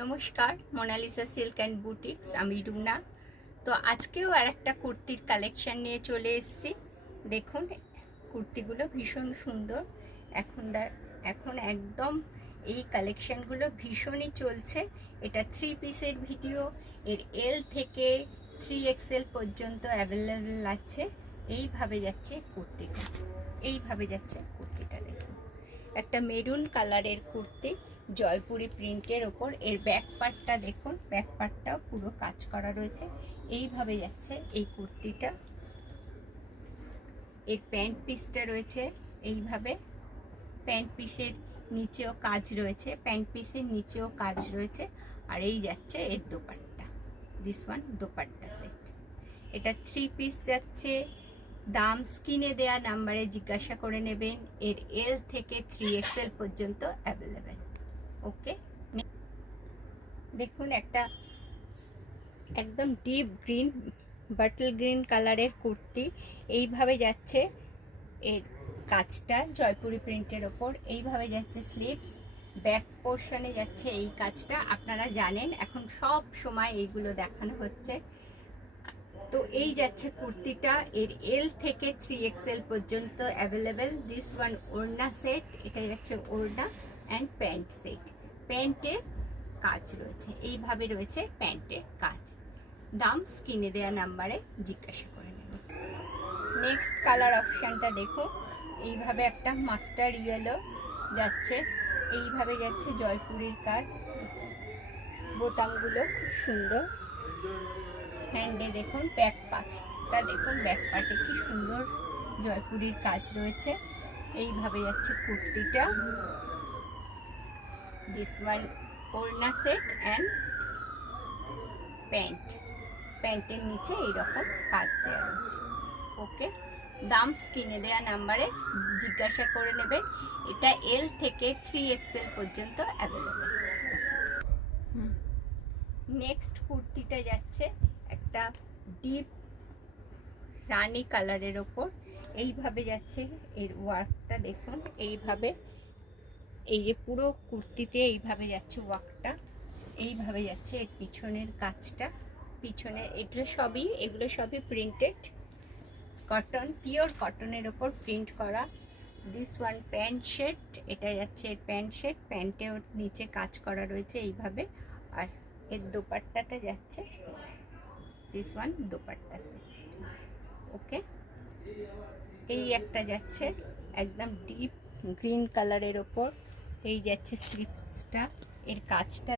নমস্কার, Mona Lisa silk and boutiques. আমি রুনা। তো আজকেও আর একটা কুর্তির কালেকশান নিয়ে চলে এসেছি। দেখুন, কুর্তিগুলো ভীষণ সুন্দর। এখন একদম এই কালেকশানগুলো ভীষণই চলছে। এটা 3 পিসের ভিডিও। এর এল থেকে 3XL পর্যন্ত অ্যাভেলেবেল আছে। এইভাবে যাচ্ছে কুর্তিটা, দেখুন। একটা মেরুন কালারের কুর্তি, জয়পুরি প্রিন্টের ওপর। এর ব্যাক পার্টটা দেখুন, ব্যাক পার্টটাও পুরো কাজ করা রয়েছে। এইভাবে যাচ্ছে এই কুর্তিটা। এর প্যান্ট পিসটা রয়েছে এইভাবে। প্যান্ট পিসের নিচেও কাজ রয়েছে, আর এই যাচ্ছে এর dupatta. This one dupatta set. এটা 3 পিস যাচ্ছে। দাম স্ক্রিনে দেয়া নাম্বারে জিজ্ঞাসা করে নেবেন। এর এল থেকে 3XL পর্যন্ত অ্যাভেলেবেল। ওকে, দেখুন একটা একদম ডিপ গ্রিন, বাটল গ্রিন কালারের কুর্তি। এইভাবে যাচ্ছে এর কাজটা, জয়পুরি প্রিন্টের ওপর। এইভাবে যাচ্ছে স্লিভস, ব্যাক পোর্শনে যাচ্ছে এই কাজটা। আপনারা জানেন এখন সব সময় এইগুলো দেখানো হচ্ছে। তো এই যাচ্ছে কুর্তিটা। এর এল থেকে 3XL পর্যন্ত অ্যাভেলেবেল। দিস ওয়ান ওড়না সেট। এটা যাচ্ছে ওড়না অ্যান্ড প্যান্ট সেট। প্যান্টে কাজ রয়েছে, এইভাবে রয়েছে প্যান্টের কাজ। দাম স্ক্রিনে দেওয়া নাম্বারে জিজ্ঞাসা করে নেব। নেক্সট কালার অপশানটা দেখুন। এইভাবে একটা মাস্টার ইয়েলো যাচ্ছে, এইভাবে যাচ্ছে জয়পুরের কাজ। বোতামগুলো খুব সুন্দর। হ্যান্ডে দেখুন, ব্যাক পার্টটা দেখুন, ব্যাক পার্টে কি সুন্দর জয়পুরির কাজ রয়েছে। এইভাবে যাচ্ছে কুর্তিটা। দিস ওয়ান ওড়না সেট অ্যান্ড প্যান্টের নিচে এইরকম কাজ দেওয়া রয়েছে। ওকে, দাম স্ক্রিনে দেওয়া নাম্বারে জিজ্ঞাসা করে নেবেন। এটা এল থেকে 3XL পর্যন্ত অ্যাভেলেবেল। নেক্সট কুর্তিটা যাচ্ছে একটা ডিপ রানী কালারের ওপর। এইভাবে যাচ্ছে এর ওয়ার্কটা দেখুন। এইভাবে এই যে পুরো কুর্তিতে এইভাবে যাচ্ছে ওয়ার্কটা। এইভাবে যাচ্ছে এর পিছনের কাজটা। পিছনে এগুলো সবই প্রিন্টেড কটন, পিওর কটনের ওপর প্রিন্ট করা। This one pant shade. এটা যাচ্ছে এর প্যান্ট শেড। প্যান্টেও নিচে কাজ করা রয়েছে এইভাবে। আর এর দোপাট্টাটা যাচ্ছে দিস ওয়ান দোপাট্টা সেট। ওকে, এই একটা যাচ্ছে একদম ডিপ গ্রিন কালারের ওপর। এই যাচ্ছে স্লিভসটা। এর কাজটা